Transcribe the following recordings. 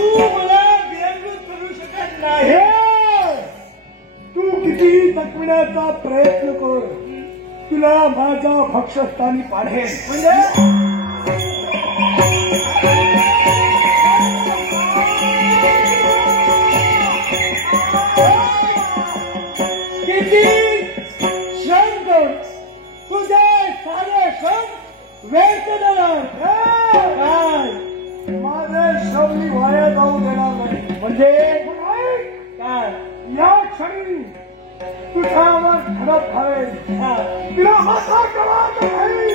तू मला विरंगून करू शकत नाही. तू किती तकविण्याचा प्रयत्न कर, तुला माझ्या भक्षस्थानी पाडेल. म्हणजे किती क्षण कर, तुझे सारे क्षण व्यर्थ देणार. काय माझे श्रम वाया जाऊ देणार नाही. म्हणजे काय या क्षणी तुझ्यावर खडक घालेल, तिला माथा कळत नाही,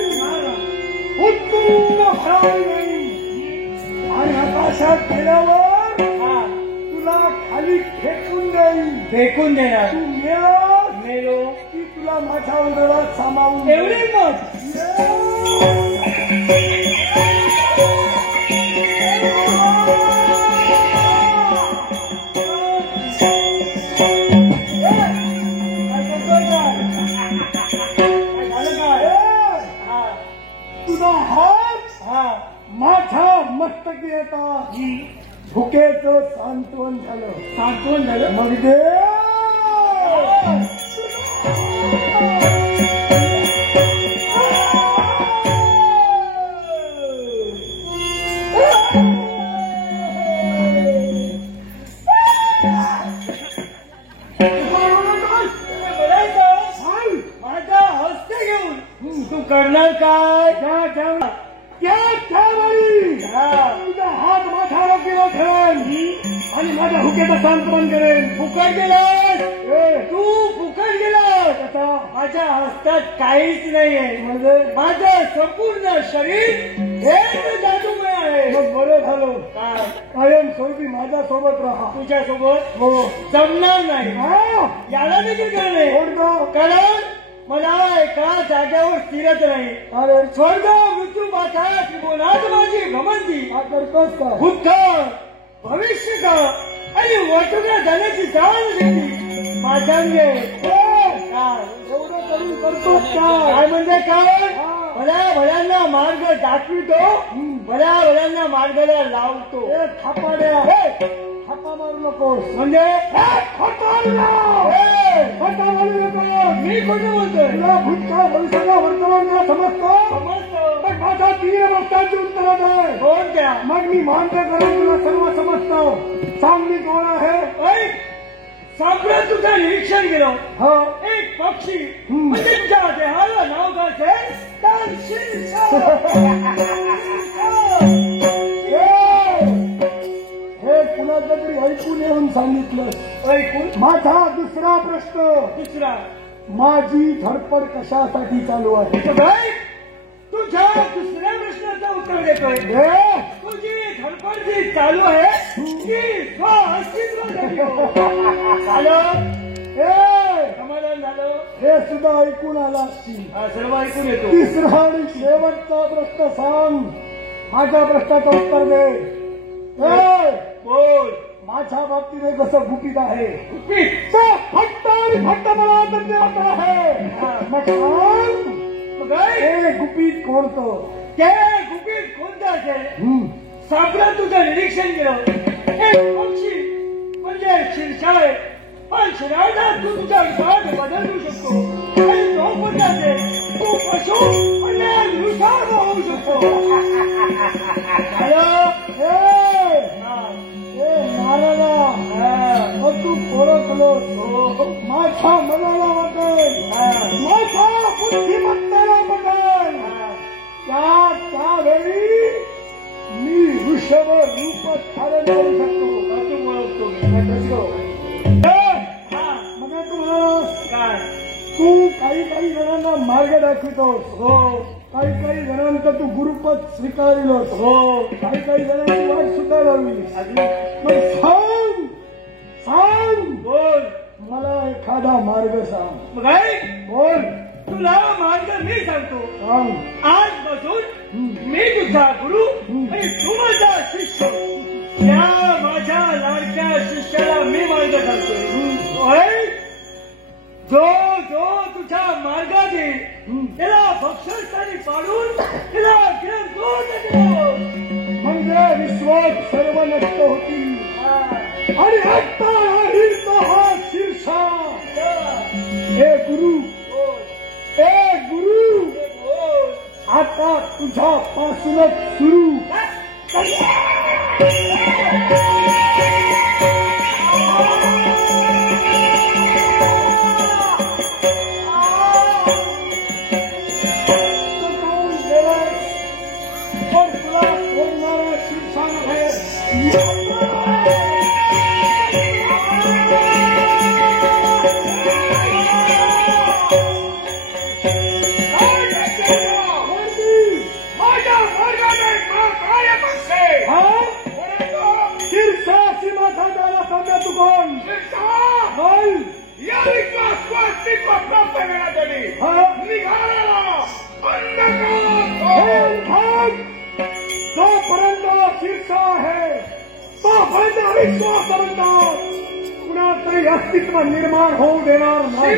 उत्तुंग भरावी नाही आणि आकाशात गेल्यावर तुला खाली फेकून देईल. फेकून देणार. तू मेलो की तुला माझ्या उदरात सामावून एवढी मग तुझा हात माझ्या मस्तकी येता भुकेचं सांत्वन झालं. सांत्वन झालं. मग दे माझा हस्ते घेऊन तू करणार काय? त्यावेळी तुझा हात माझ्यावर केला ठेवेल आणि माझ्या हुकेचं सांत्वन करेन. फुकट गेलास तू, फुकट गेलास. आता माझ्या हस्तात काहीच नाहीये. म्हणजे माझं संपूर्ण शरीर हे जादूमय आहे. मग बरं झालं. काय कायम स्वरूपी माझ्या सोबत राहा. तुझ्या सोबत हो जमणार नाही. याला देखील करणे, कोणतं? कारण मला एका जागेवर स्थिरच नाही. अरे स्वर्ग मृत्यू पाठा त्रिभुवनात माझी घमंती. हा करतोस का? भूतकाळ भविष्यकाळ आणि वर्तुळात जाण्याची जाण देखील माझ्याने. एवढं करून करतोस का? काय म्हणजे काय? भल्या भल्यांना मार्ग दाखवितो, भल्या भल्यांना मार्गाला लावतो. थापाड्या थापा मारू नकोस. म्हणजे खोटा मारू नकोस. मी खोटं बोलतोय. तुला भूतकाळ भविष्याला वर्तमान समजतो, समजतो. पण माझ्या 3 अवस्थांची उत्तरात आहे. कोणत्या? मग मी मानते करून तुला सर्व समजतो. सांग मी कोण आहे? सापडत तुझं निरीक्षण केलं. हो एक पक्षी म्हणजे तुझ्या देहाला नाव काय? हे कुणाचं तरी ऐकून येऊन सांगितलं. ऐकून माझा दुसरा प्रश्न, दुसरा, माझी धडपड कशासाठी चालू आहे? तुझ्या दुसऱ्या प्रश्नाचं उत्तर देतोय. तुझी धडपड जी चालू आहे ती स्वअस्तित्वासाठी झालं. समाधान झालं. हे सुद्धा ऐकून आला असतील. सर्व ऐकून येतो. तिसरा आणि शेवटचा प्रश्न सांग. माझ्या प्रश्नाचं उत्तर दे. बोल. माझ्या बाबतीने जसं गुपित आहे, गुपित फक्त आणि फक्त मला तज्ञात आहे. मग सांग, हे गुपित कोणतं? ते गुपित कोणतं असेल? सापडत तुझं निरीक्षण केलं. एक पक्षी म्हणजे शिरशाळे, पण शिराळा तू तुझ्या विचारात बदलू शकतो. आणि तो कोणता असेल? तू पशु म्हणजे विषार होऊ शकतो. तू ओळखलोस. माझ्या मनाला वाटेल, माझ्या बुद्धिमत्तेला पटेल. त्यावेळी मी वृषभ रूप धारण करू शकतो. असं ओळखतो. मग तू म्हणालास काय? तू काही जणांना मार्ग दाखवितोस. हो. काही जणांचं तू गुरुपद स्वीकारिलोस. हो. काही जणांची वाट सुद्धा लावलीस. सांग सांग, बोल. मला एखादा मार्ग सांग. मग बोल. तुला मार्ग मी सांगतो. सांग. आजपासून मी तुझा गुरु आणि तू माझा शिष्य. त्या माझ्या लाडक्या शिष्याला मी मार्ग सांगतोय. जो तुझ्या मार्गात येईल त्याला भक्षस्थानी पाडून त्याला गिरंगोट देतो. म्हणजे विश्वात सर्व नष्ट होतील आणि आता राहील तो हा शीर्षा. हे गुरु, आता तुझ्यापासूनच सुरू. पण तुला सोडणारा शीर्षा नव्हे. शीर्षाची माथा द्यायला सांगा तू कोण? बोल. या विश्वास अस्तित्व प्राप्त करण्यासाठी निघालेला जोपर्यंत शीर्षा आहे तोपर्यंत अविश्वासापर्यंत कुणाचंही अस्तित्व निर्माण होऊ देणार नाही.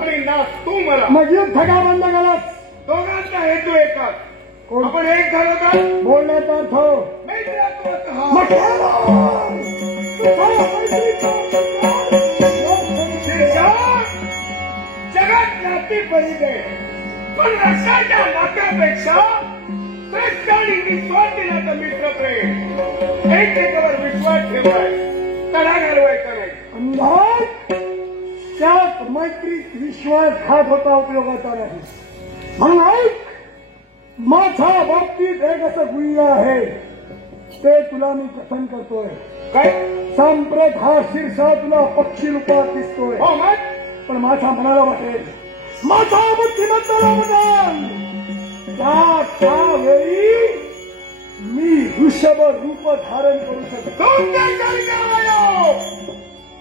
आणि ना तू मला मग युद्ध का बंद केलास? दोघांचा हेतू एकच. आपण एक झालो का? बोलण्याचा अर्थ जगात जाती पहिले पण रक्ताच्या नात्यापेक्षा श्रेष्ठ आणि निस्वार्थ दिल्याचा मित्र प्रेम एकमेकावर विश्वास ठेवलाय. तडा घालवायचा नाही. त्यात मैत्रीत विश्वासघात होता उपयोगाचा नाही. म्हणून माझ्या बाबतीत एक असं गुह्य आहे ते तुला मी कथन करतोय. काय? सांप्रत हा शीर्षा तुला पक्षी रूपात दिसतोय. हो मग पण माझ्या मनाला वाटेल, माझ्या बुद्धिमत्तेला वाटेल त्यावेळी मी वृषभ रूप धारण करू शकतो.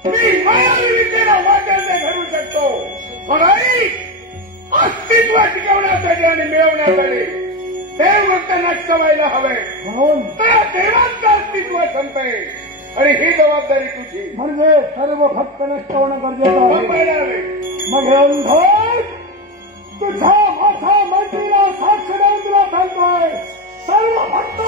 मी मायावी विद्येला वाटेल घडू शकतो. पण अस्तित्व टिकवण्यासाठी आणि मिळवण्यासाठी देव फक्त नष्ट व्हायला हवे. म्हणून त्या देवांचं अस्तित्व संपेल आणि ही जबाबदारी तुझी. म्हणजे सर्व भक्त नष्ट होणं गरजेचं आहे. मग हे अंधोर तुझ्या माझ्या मैत्रीला साक्ष देऊन तुला सांगतोय सर्व भक्त